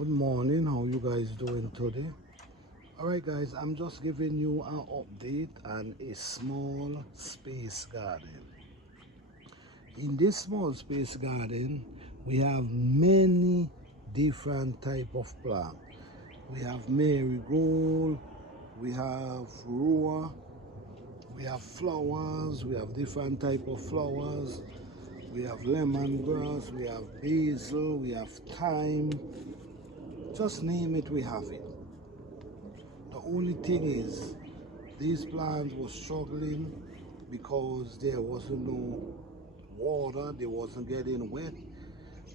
Good morning, how you guys doing today? Alright guys, I'm just giving you an update on a small space garden. In this small space garden, we have many different type of plant. We have marigold, we have rua, we have flowers, we have different type of flowers, we have lemongrass, we have basil, we have thyme, just name it, we have it. The only thing is, these plants were struggling because there wasn't no water, they wasn't getting wet.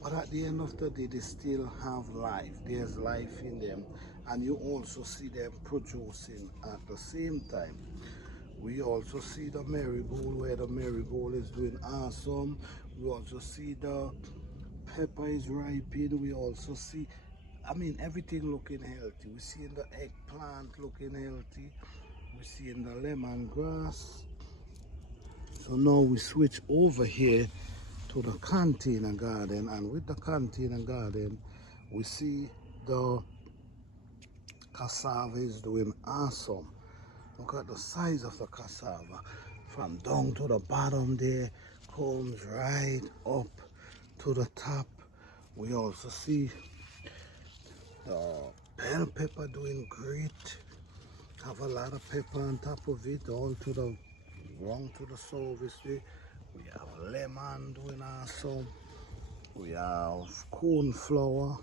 But at the end of the day, they still have life. There's life in them. And you also see them producing at the same time. We also see the marigold, where the marigold is doing awesome. We also see the pepper is ripening. We also see, everything looking healthy. We see the eggplant looking healthy. We see the lemongrass. So now we switch over here to the container garden, and with the container garden, we see the cassava is doing awesome. Look at the size of the cassava. From down to the bottom there, comes right up to the top. We also see the bell pepper doing great. Have a lot of pepper on top of it, all to the wrong to the service way. We have lemon doing awesome. We have cornflower.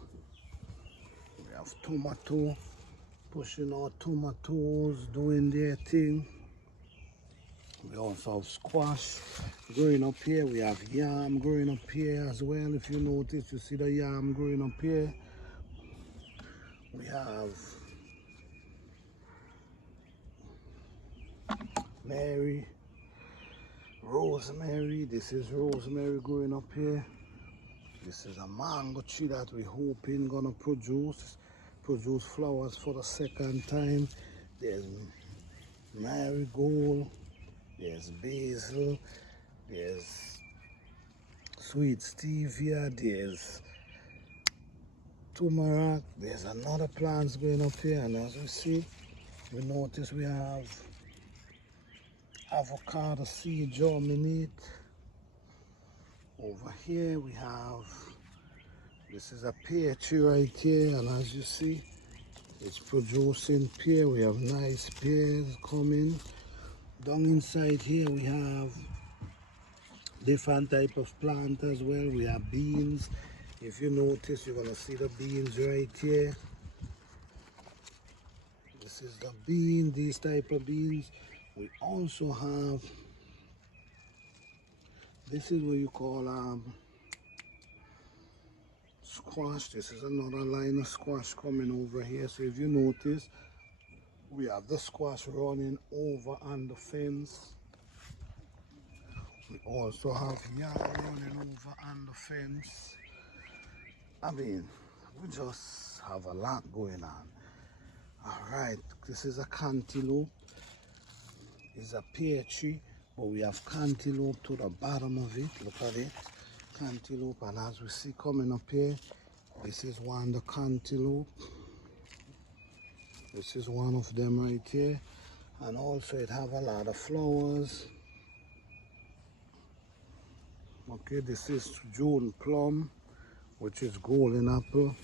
We have tomato, pushing out tomatoes, doing their thing. We also have squash growing up here. We have yam growing up here as well. If you notice, you see the yam growing up here. We have rosemary. This is rosemary growing up here. This is a mango tree that we're hoping gonna produce flowers for the second time. There's marigold, there's basil, there's sweet stevia, there's turmeric, there's another plants going up here, and as we see, we notice we have avocado seed germinate. Over here we have, this is a pear tree right here, and as you see, it's producing pear. We have nice pears coming. Down inside here we have different type of plant as well. We have beans. If you notice, you're gonna see the beans right here. This is the bean, these type of beans. We also have, this is what you call squash. This is another line of squash coming over here. So if you notice, we have the squash running over on the fence. We also have yam running over on the fence. We just have a lot going on. All right, this is a cantaloupe. It's a pear tree, but we have cantaloupe to the bottom of it. Look at it, cantaloupe. And as we see coming up here, this is one, the cantaloupe. This is one of them right here. And also it have a lot of flowers. Okay, this is June plum, which is golden apple.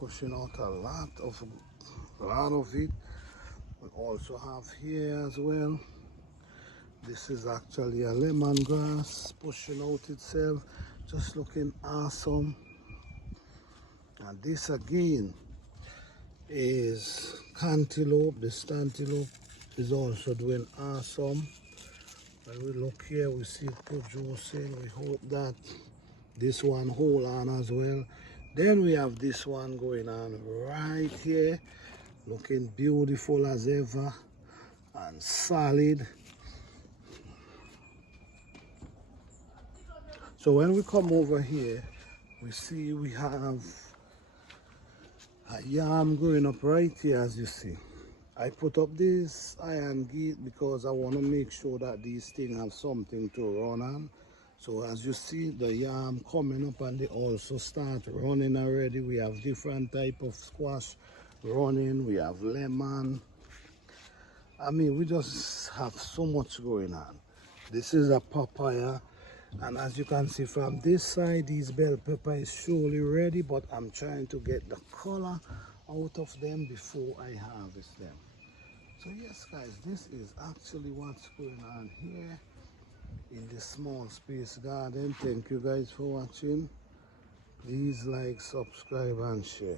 Pushing out a lot of it. We also have here as well. This is actually a lemongrass pushing out itself, just looking awesome. And this again is cantaloupe. This cantaloupe is also doing awesome. When we look here, we see it producing. We hope that this one hold on as well. Then we have this one going on right here, looking beautiful as ever and solid. So when we come over here, we see we have a yam growing up right here, as you see. I put up this iron gate because I want to make sure that these things have something to run on. So as you see the yam coming up and they also start running already. We have different type of squash running. We have lemon. I mean, we just have so much going on. This is a papaya. And as you can see from this side, these bell pepper is surely ready, but I'm trying to get the color out of them before I harvest them. So yes guys, this is actually what's going on here in this small space garden. Thank you guys for watching. Please like, subscribe and share.